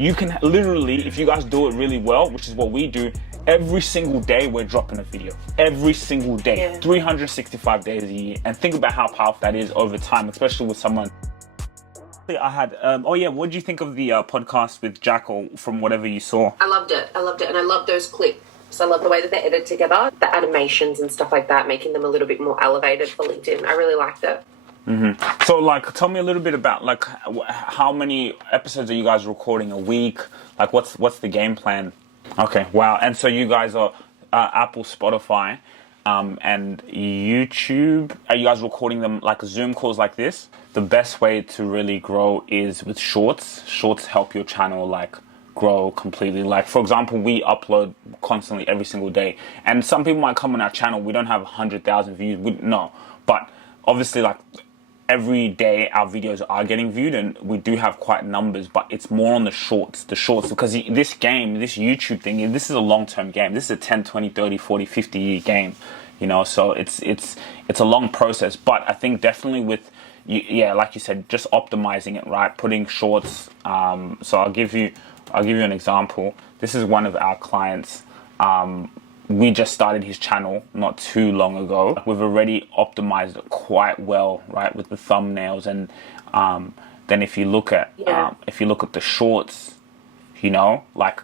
You can literally, if you guys do it really well, which is what we do, every single day we're dropping a video. Every single day, 365 days a year. And think about how powerful that is over time, especially with someone. I had, what did you think of the podcast with Jackal from whatever you saw? I loved it. And I love those clips. I love the way that they're edited together, the animations and stuff like that, making them a little bit more elevated for LinkedIn. I really liked it. Mm-hmm. So, like, tell me a little bit about, like, how many episodes are you guys recording a week? Like, what's the game plan? Okay, wow. And so you guys are Apple, Spotify, and YouTube. Are you guys recording them like Zoom calls like this? The best way to really grow is with shorts. Shorts help your channel, like, grow completely. Like, for example, we upload constantly every single day. And some people might come on our channel, we don't have 100,000 views. No. But obviously, like, every day our videos are getting viewed and we do have quite numbers, but it's more on the shorts because this game, this YouTube thing, this is a long-term game. This is a 10, 20, 30, 40, 50 year game, you know, so it's a long process. But I think definitely with, like you said, just optimizing it, right? Putting shorts. So I'll give you an example. This is one of our clients. We just started his channel not too long ago. We've already optimized it quite well, right, with the thumbnails, and then if you look at the shorts, you know, like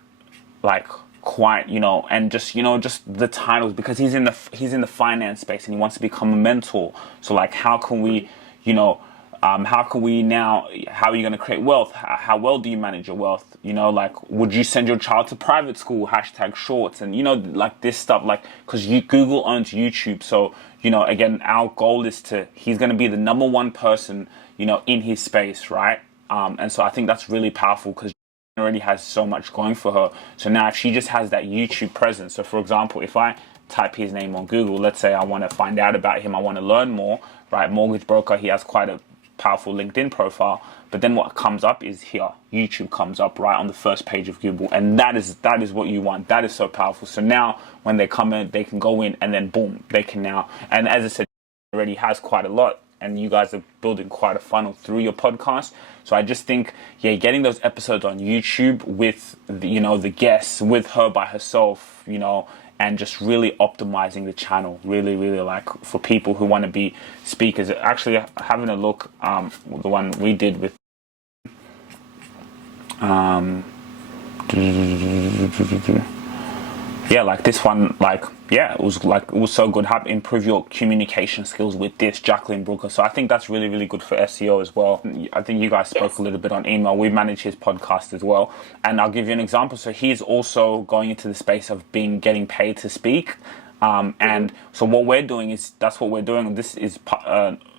quite, you know, and just the titles, because he's in the finance space and he wants to become a mentor. So like, how can we, you know, how are you going to create wealth? How well do you manage your wealth? You know, like, would you send your child to private school? #shorts. And, you know, like this stuff, like, because Google owns YouTube. So, you know, again, our goal is he's going to be the #1 person, you know, in his space, right? And so I think that's really powerful because she already has so much going for her. So now if she just has that YouTube presence. So, for example, if I type his name on Google, let's say I want to find out about him, I want to learn more, right? Mortgage broker, he has quite a powerful LinkedIn profile, but then what comes up is here, YouTube comes up right on the first page of Google, and that is what you want. That is so powerful. So now when they come in, they can go in and then boom, they can now, and as I said, already has quite a lot, and you guys are building quite a funnel through your podcast. So I just think, getting those episodes on YouTube with the, you know, the guests, with her by herself, you know, and just really optimizing the channel, really, really, like, for people who want to be speakers. Actually, having a look, the one we did with, like this one, like, it was so good. How to improve your communication skills with this, Jacqueline Brooker. So I think that's really, really good for SEO as well. I think you guys spoke a little bit on email. We manage his podcast as well. And I'll give you an example. So he's also going into the space of getting paid to speak. And so what we're doing that's what we're doing. This is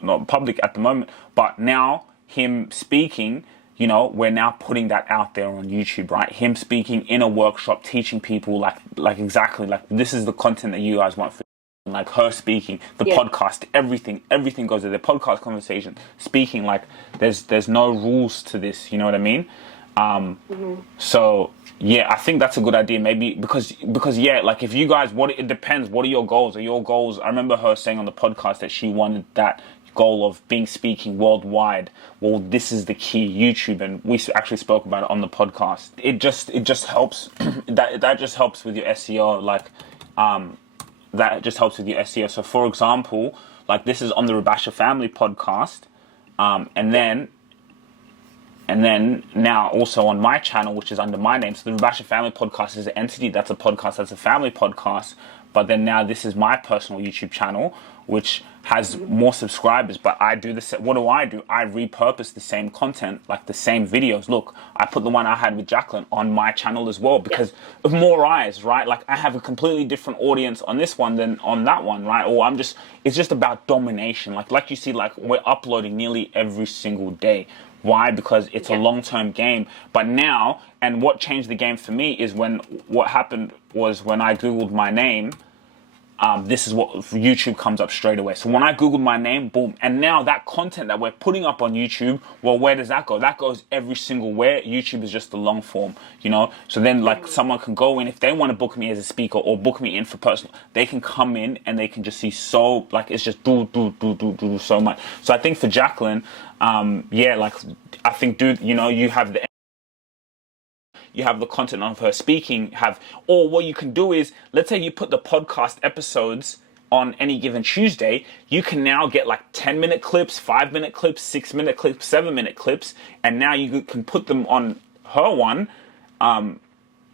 not public at the moment, but now him speaking, you know, we're now putting that out there on YouTube, right? Him speaking in a workshop, teaching people like exactly, like, this is the content that you guys want for, like, her speaking, the podcast, everything goes to the podcast, conversation, speaking, like, there's no rules to this, you know what I mean? So I think that's a good idea, maybe because like, if you guys, it depends, what are your goals? I remember her saying on the podcast that she wanted that goal of speaking worldwide. Well, this is the key, YouTube, and we actually spoke about it on the podcast. It just helps. that just helps with your SEO, like, that just helps with your SEO. So, for example, like, this is on the Rabasha Family podcast, and then now also on my channel, which is under my name. So the Rabasha Family Podcast is an entity, that's a podcast, that's a family podcast. But then now this is my personal YouTube channel, which has more subscribers. But I do this. What do? I repurpose the same content, like the same videos. Look, I put the one I had with Jacqueline on my channel as well because of more eyes, right? Like, I have a completely different audience on this one than on that one, right? Or it's just about domination. Like you see, like, we're uploading nearly every single day. Why? Because it's a long-term game. But now, and what changed the game for me is what happened was when I Googled my name, this is what YouTube comes up straight away. So when I Googled my name, boom. And now that content that we're putting up on YouTube, well, where does that go? That goes every single where. YouTube is just the long form, you know? So then, like, someone can go in, if they want to book me as a speaker or book me in for personal, they can come in and they can just see so, like, it's just do so much. So I think for Jacqueline, like, I think, dude, you know, you have the you have the content of her speaking, or what you can do is, let's say you put the podcast episodes on any given Tuesday, you can now get like 10-minute clips, 5-minute clips, 6-minute clips, 7-minute clips, and now you can put them on her one.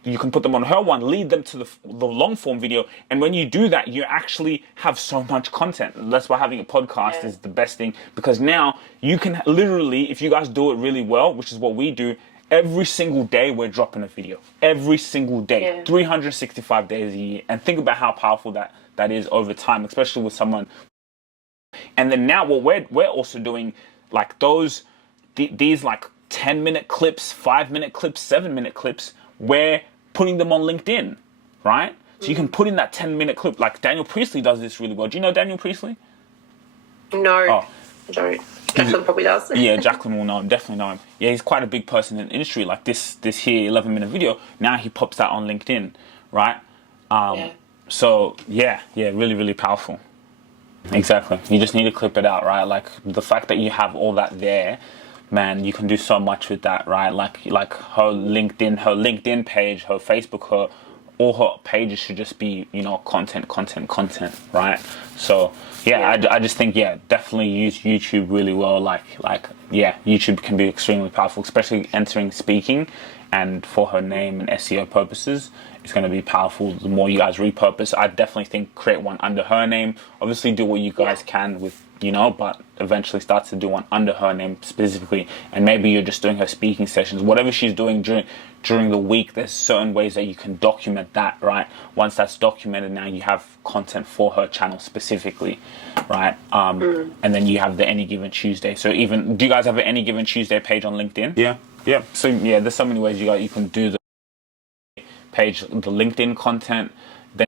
You can put them on her one, lead them to the long form video, and when you do that, you actually have so much content. That's why having a podcast is the best thing, because now you can literally, if you guys do it really well, which is what we do, every single day we're dropping a video. Every single day, 365 days a year. And think about how powerful that is over time, especially with someone. And then now what we're also doing, like these like 10-minute clips, 5-minute clips, 7-minute clips, we're putting them on LinkedIn, right? So you can put in that 10-minute clip. Like Daniel Priestley does this really well. Do you know Daniel Priestley? No, I don't. Jacqueline probably does. Yeah, Jacqueline will know him, definitely know him. Yeah, he's quite a big person in the industry. Like this here 11-minute video, now he pops that on LinkedIn, right? So yeah, really, really powerful. Exactly. You just need to clip it out, right? Like the fact that you have all that there, man, you can do so much with that, right? Like her LinkedIn page, her Facebook, all her pages should just be, content, right? So I just think, definitely use YouTube really well. YouTube can be extremely powerful, especially entering speaking, and for her name and SEO purposes, it's going to be powerful. The more you guys repurpose, I definitely think create one under her name. Obviously do what you guys can with, but eventually start to do one under her name specifically. And maybe you're just doing her speaking sessions, whatever she's doing during the week. There's certain ways that you can document that, right? Once that's documented, now you have content for her channel specifically, right? And then you have the Any Given Tuesday. So do you guys have an Any Given Tuesday page on LinkedIn? Yeah. So there's so many ways you can do the page, the LinkedIn content. Then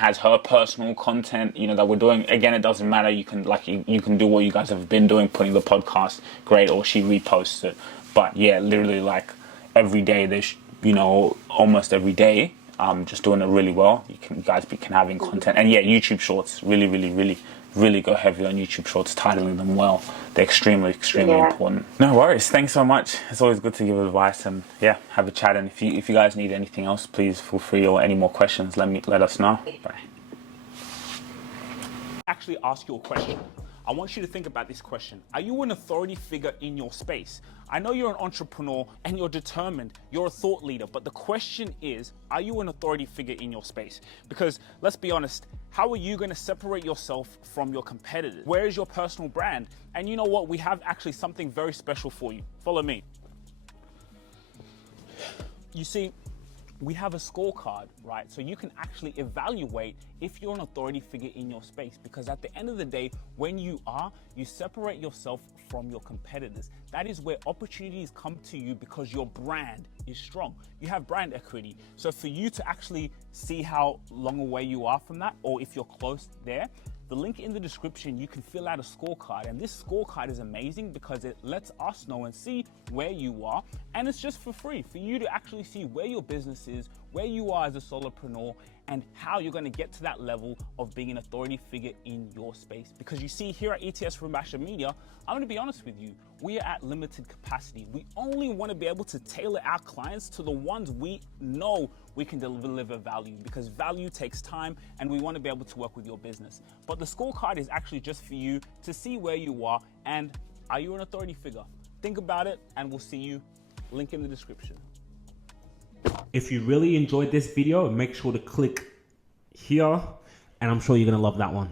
has her personal content, that we're doing. Again, it doesn't matter. You can you can do what you guys have been doing, putting the podcast, great, or she reposts it. But literally every day there's almost every day, just doing it really well. You guys can having content, and YouTube Shorts really go heavy on YouTube Shorts, titling them well. They're extremely important. No worries. Thanks so much. It's always good to give advice and have a chat. And if you guys need anything else, please feel free, or any more questions, let us know. Bye. Actually ask you a question. I want you to think about this question. Are you an authority figure in your space? I know you're an entrepreneur and you're determined, you're a thought leader, but the question is, are you an authority figure in your space? Because let's be honest, how are you going to separate yourself from your competitors? Where is your personal brand? And you know what? We have actually something very special for you. Follow me. You see, we have a scorecard, right? So you can actually evaluate if you're an authority figure in your space, because at the end of the day, when you separate yourself from your competitors. That is where opportunities come to you because your brand is strong. You have brand equity. So for you to actually see how long away you are from that, or if you're close there, the link in the description, you can fill out a scorecard. And this scorecard is amazing because it lets us know and see where you are. And it's just for free for you to actually see where your business is, where you are as a solopreneur, and how you're going to get to that level of being an authority figure in your space. Because you see, here at ETS from Basher Media, I'm going to be honest with you, we are at limited capacity. We only want to be able to tailor our clients to the ones we know we can deliver value, because value takes time and we want to be able to work with your business. But the scorecard is actually just for you to see where you are and are you an authority figure? Think about it, and we'll see you. Link in the description. If you really enjoyed this video, make sure to click here, and I'm sure you're going to love that one.